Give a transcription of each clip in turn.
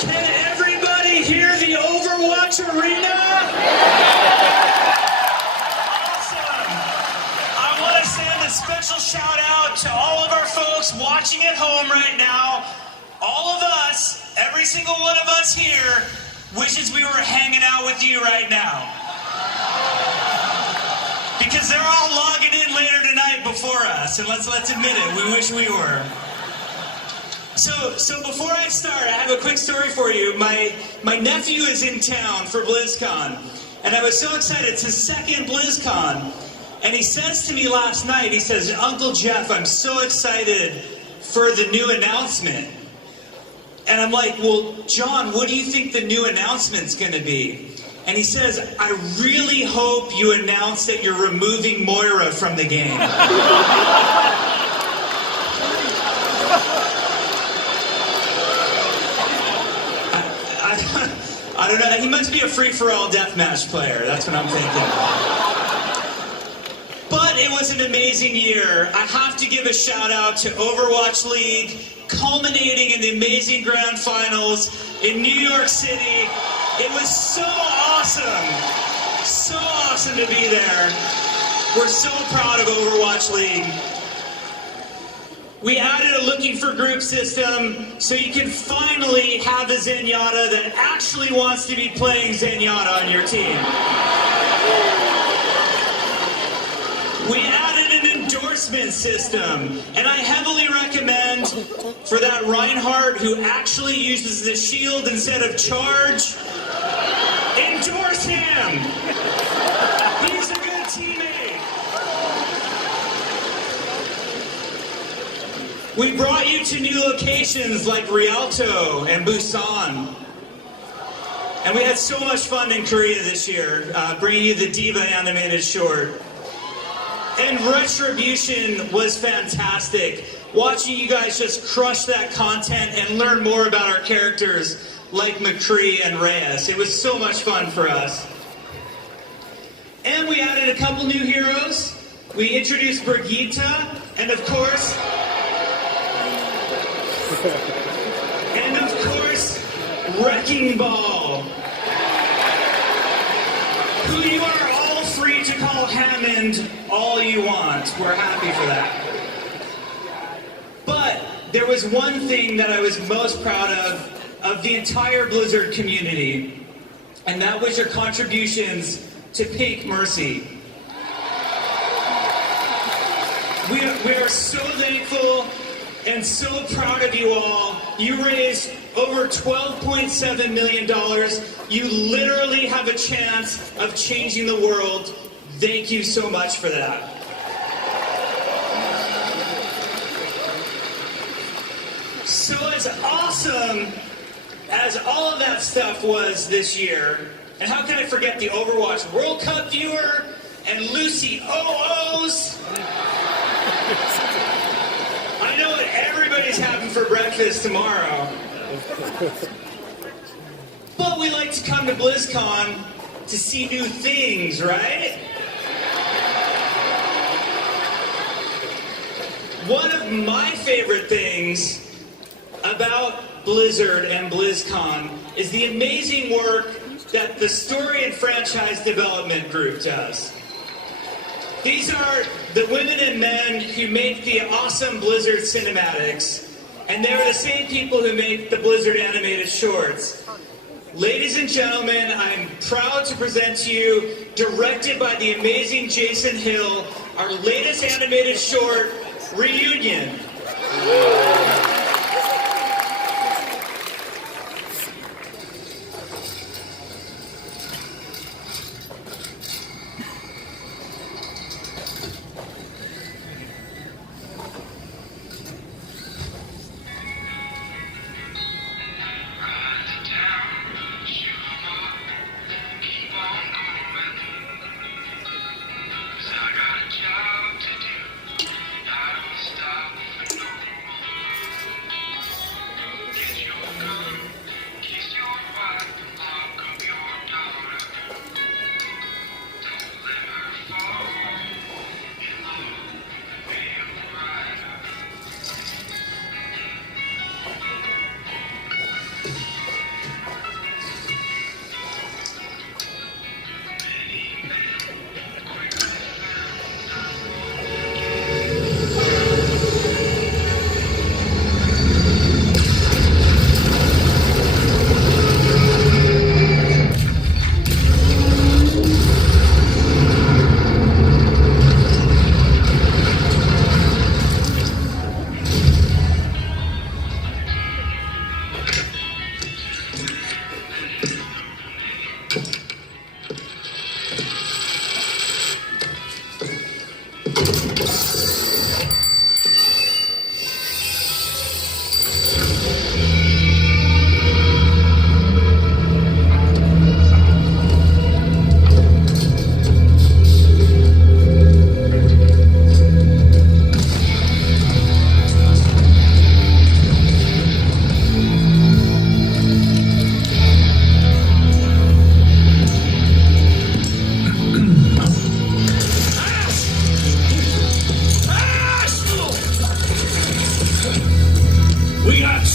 Can everybody hear the Overwatch Arena? Awesome. I want to send a special shout out to all of our folks watching at home right now. All of us, every single one of us here, wishes we were hanging out with you right now. Because they're all logging in later tonight before us, and let's admit it, we wish we were. So before I start, I have a quick story for you. My nephew is in town for BlizzCon, and I was so excited. It's his second BlizzCon, and he says to me last night, he says, Uncle Jeff, I'm so excited for the new announcement. And I'm like, well, John, what do you think the new announcement's going to be? And he says, I really hope you announce that you're removing Moira from the game. I don't know, he must be a free-for-all deathmatch player, that's what I'm thinking. But it was an amazing year. I have to give a shout out to Overwatch League, culminating in the amazing grand finals in New York City. It was so awesome to be there. We're so proud of Overwatch League. We added a looking for group system so you can finally have a Zenyatta that actually wants to be playing Zenyatta on your team. We added an endorsement system, and I heavily recommend for that Reinhardt who actually uses the shield instead of charge, endorse him! He's a good teammate! We brought you to new locations like Rialto and Busan. And we had so much fun in Korea this year, bringing you the Diva animated short. And Retribution was fantastic. Watching you guys just crush that content and learn more about our characters like McCree and Reyes. It was so much fun for us. And we added a couple new heroes. We introduced Brigitte, and of course, Wrecking Ball, who you are all free to call Hammond all you want. We're happy for that. But there was one thing that I was most proud of the entire Blizzard community, and that was your contributions to Pink Mercy. We are so thankful and so proud of you all. You raised over $12.7 million. You literally have a chance of changing the world. Thank you so much for that. So as awesome as all of that stuff was this year, and how can I forget the Overwatch World Cup viewer and Lucy OOs? I know what everybody's having for breakfast tomorrow. But we like to come to BlizzCon to see new things, right? One of my favorite things about Blizzard and BlizzCon is the amazing work that the Story and Franchise Development Group does. These are the women and men who make the awesome Blizzard cinematics, and they're the same people who make the Blizzard animated shorts. Ladies and gentlemen, I'm proud to present to you, directed by the amazing Jason Hill, our latest animated short, Reunion.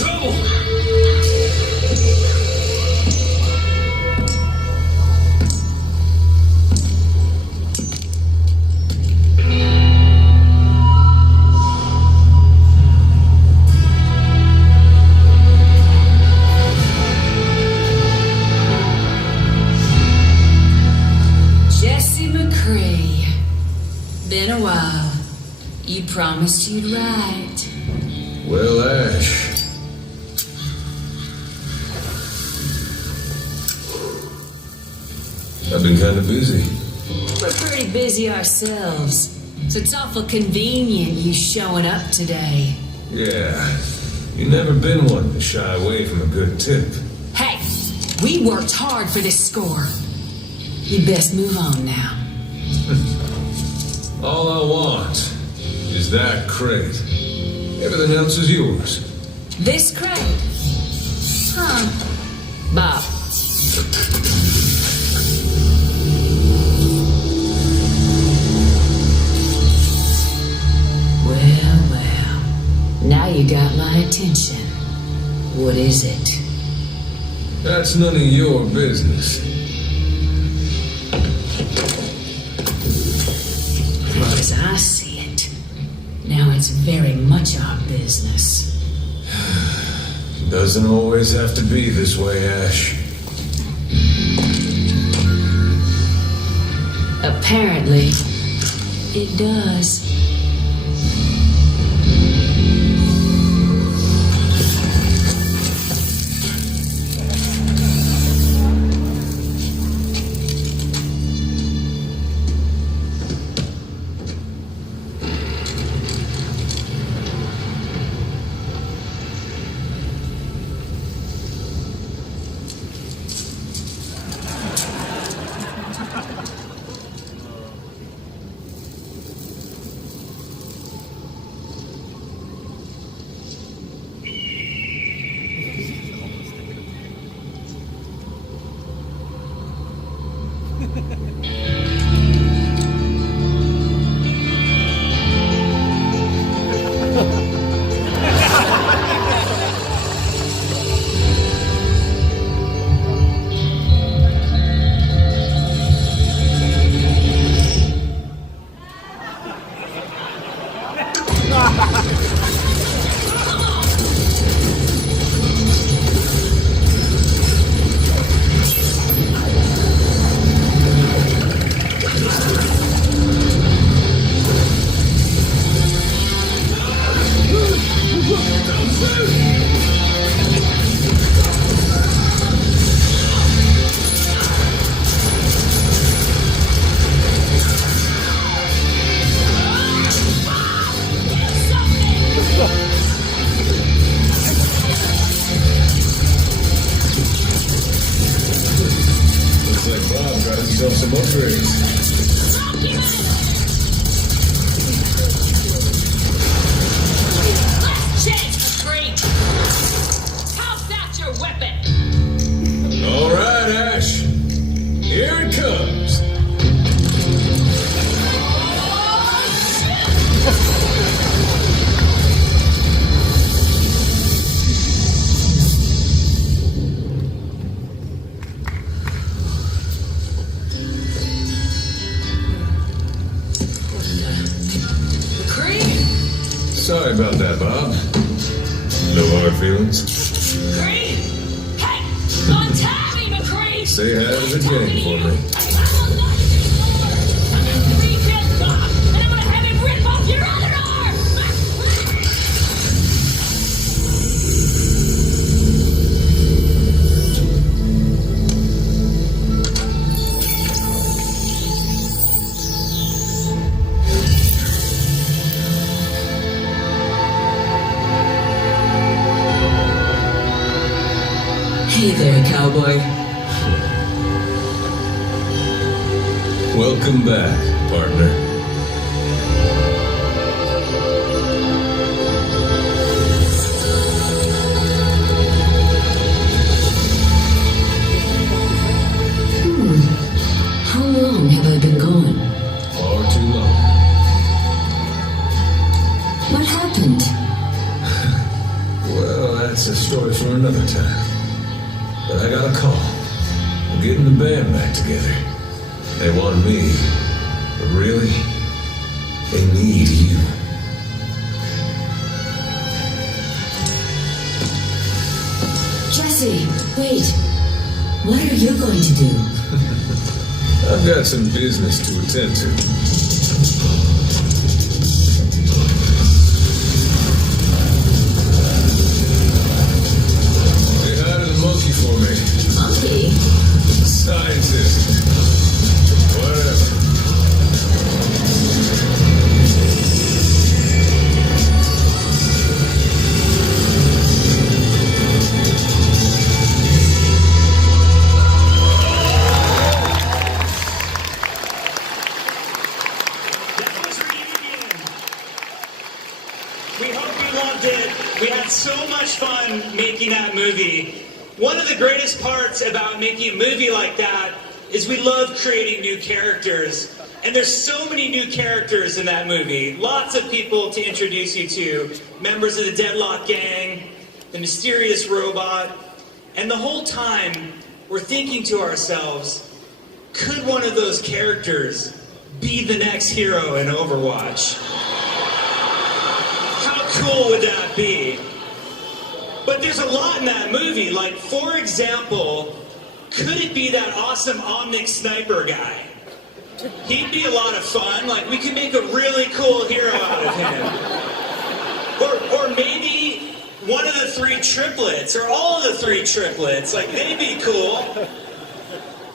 trouble! Been a while. You promised you'd write. Well, Ash. I've been kind of busy. We're pretty busy ourselves, so it's awful convenient you showing up today. Yeah, you've never been one to shy away from a good tip. Hey, we worked hard for this score. You best move on now. All I want is that crate. Everything else is yours. This crate? Huh. Bob. Well. Now you got my attention. What is it? That's none of your business. As I see it, now it's very much our business. Doesn't always have to be this way, Ash. Apparently, it does. Himself some upgrades. Last chance, Creep! Toss out your weapon! All right, Ash. Here it comes. Sorry about that, Bob. No hard feelings. McCree! Hey! Untie me, McCree! Say hi to the gang for me. I'm gonna rebuild Bob, and I'm gonna have him rip off your other arm! Hey there, cowboy. Welcome back, partner. How long have I been gone? Far too long. What happened? Well, that's a story for another time. But I got a call. I'm getting the band back together. They want me, but really, they need you. Jesse, wait. What are you going to do? I've got some business to attend to. Say hi to the monkey for me. Monkey? Scientist. Whatever. That was Reunion. We hope you loved it. We had so much fun making that movie. One of the greatest parts about making a movie like that is we love creating new characters. And there's so many new characters in that movie. Lots of people to introduce you to. Members of the Deadlock Gang, the mysterious robot. And the whole time, we're thinking to ourselves, could one of those characters be the next hero in Overwatch? How cool would that be? But there's a lot in that movie. Like, for example, could it be that awesome Omnic sniper guy? He'd be a lot of fun. Like, we could make a really cool hero out of him. Or maybe one of the three triplets, or all of the three triplets. Like, they'd be cool.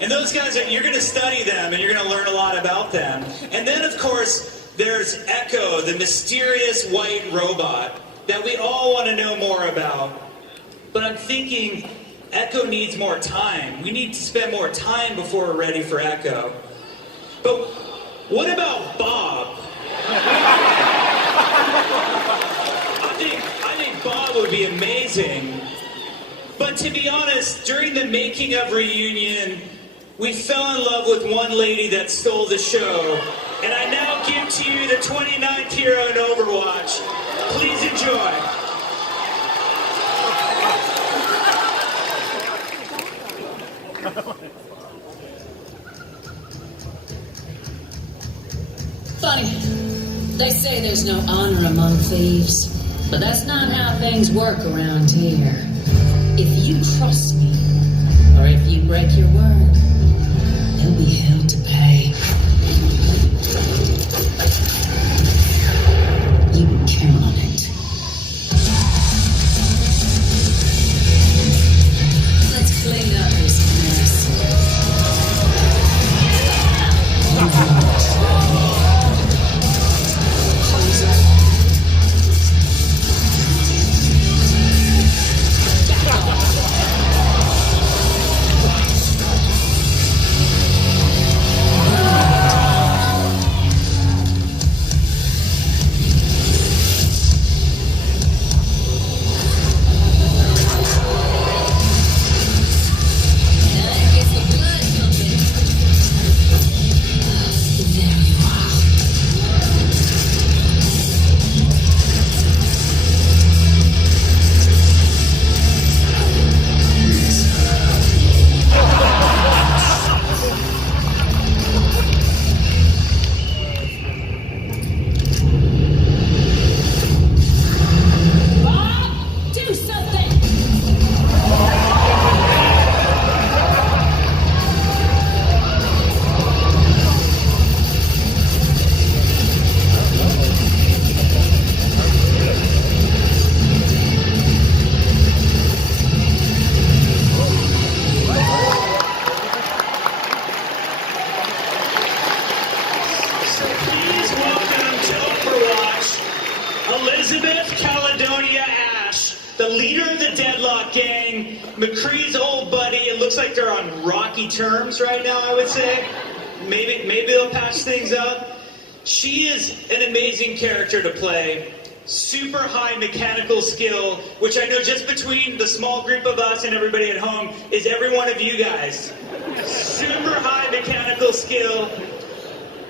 And those guys, you're going to study them, and you're going to learn a lot about them. And then, of course, there's Echo, the mysterious white robot that we all want to know more about. But I'm thinking Echo needs more time. We need to spend more time before we're ready for Echo. But what about Bob? I think Bob would be amazing. But to be honest, during the making of Reunion, we fell in love with one lady that stole the show. And I now give to you the 29th hero in Overwatch. Please enjoy. Funny. They say there's no honor among thieves. But that's not how things work around here. If you cross me, or if you break your word, there'll be hell to pay. You can count on it. Let's clean up this mess. McCree's old buddy. It looks like they're on rocky terms right now, I would say. Maybe they'll patch things up. She is an amazing character to play. Super high mechanical skill, which I know just between the small group of us and everybody at home is every one of you guys. Super high mechanical skill.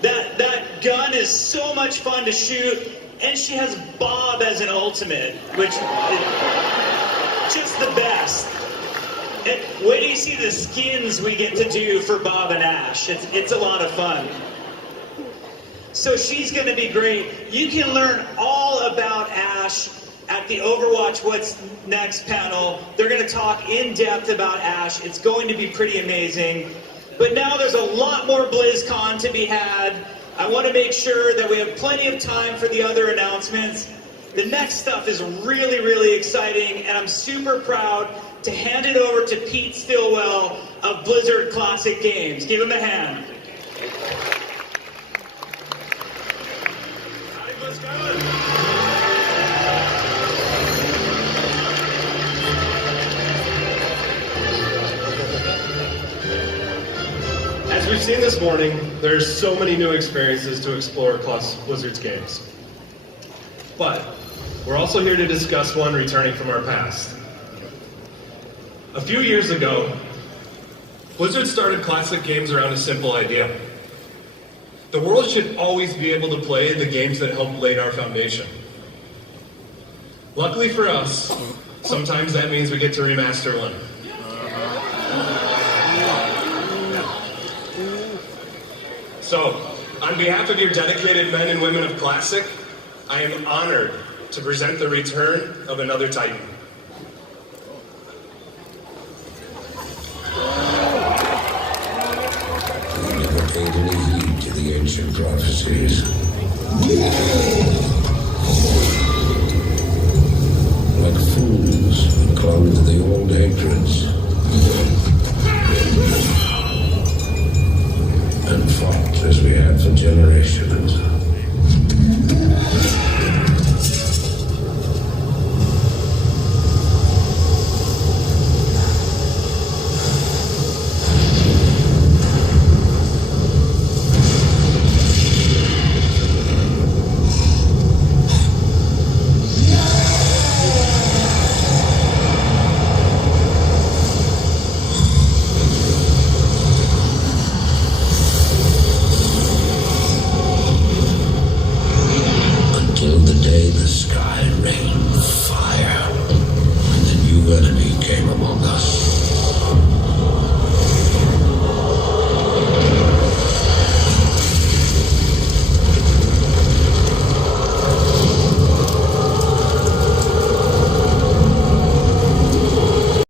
That gun is so much fun to shoot, and she has Bob as an ultimate, which just the best. And wait till you see the skins we get to do for Bob and Ash. It's a lot of fun. So she's going to be great. You can learn all about Ash at the Overwatch What's Next panel. They're going to talk in depth about Ash. It's going to be pretty amazing. But now there's a lot more BlizzCon to be had. I want to make sure that we have plenty of time for the other announcements. The next stuff is really, really exciting, and I'm super proud to hand it over to Pete Stillwell of Blizzard Classic Games. Give him a hand. Howdy, BlizzCon. As we've seen this morning, there's so many new experiences to explore across Blizzard's games. But we're also here to discuss one returning from our past. A few years ago, Blizzard started classic games around a simple idea. The world should always be able to play the games that helped lay our foundation. Luckily for us, sometimes that means we get to remaster one. So, on behalf of your dedicated men and women of Classic, I am honored to present the return of another Titan. We never paid any heed to the ancient prophecies. Like fools, we clung to the old hatreds. And fought as we had for generations. Until the day the sky rained fire, and the new enemy came among us.